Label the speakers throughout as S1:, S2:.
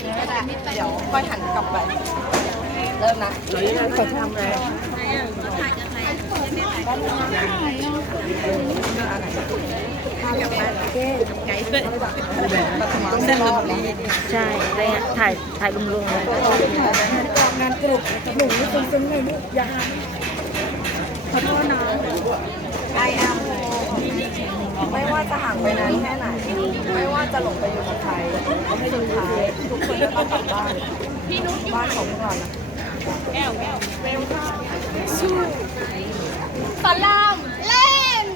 S1: เดี๋ยวค่อยหันกลับไป เริ่มนะกดทำไง
S2: ใช่อะไรเงี้ยถ่ายถ่ายรวมๆเลย
S1: งานกรุบหนูนี่ซึ้งๆเลยลูกยาขอโทษนะไอแอมไม่ว่าจะห่างไปนานแค่ไหน ไม่ว่าจะหลงไปอยู่กับใครสุดท้ายทุกคนจะต้องกลับบ้านบ้านของพวแกเรานะ
S3: สลามเล่น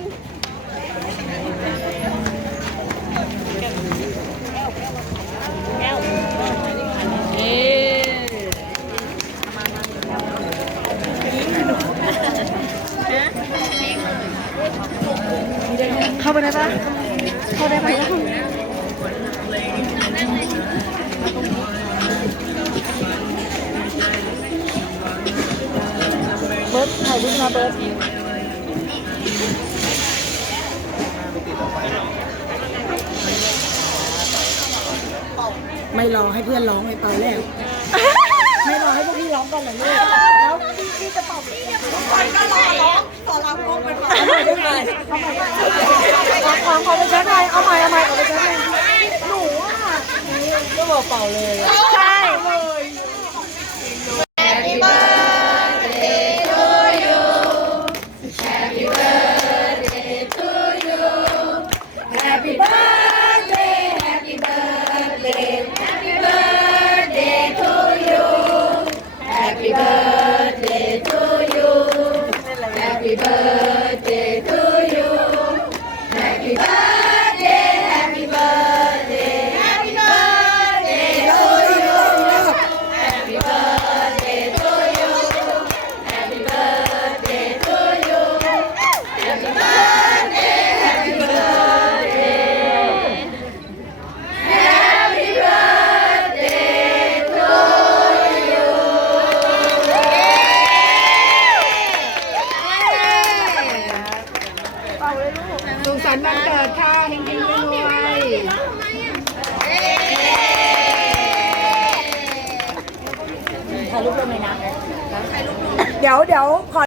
S2: เข้าไปได้ปะเข้าได้ปะ ถ่ายรูปนะเบิร์ด
S1: ไม่รอให้เพื่อนร้องให้เป่าแล้ว ไม่รอให้พวกพี่ร้องก่อนเหรอลูกแล้วพี่พี่จะเป่าทุกคนก็รอร้องขอร้องพงไปเป่าได้ไหมเอาใหม่ขอขอไปเช็คหน่อยเอาใหม่เอาใหม่ขอไปเช็คหน่อยหนูอะก็บอกเป่าเลย อะ สุขสันต์วันเกิดค่ะเฮงๆรวย
S2: ถ่ายรูปรวมเลยนะ
S1: เดี๋ยวเดี๋ยวขอ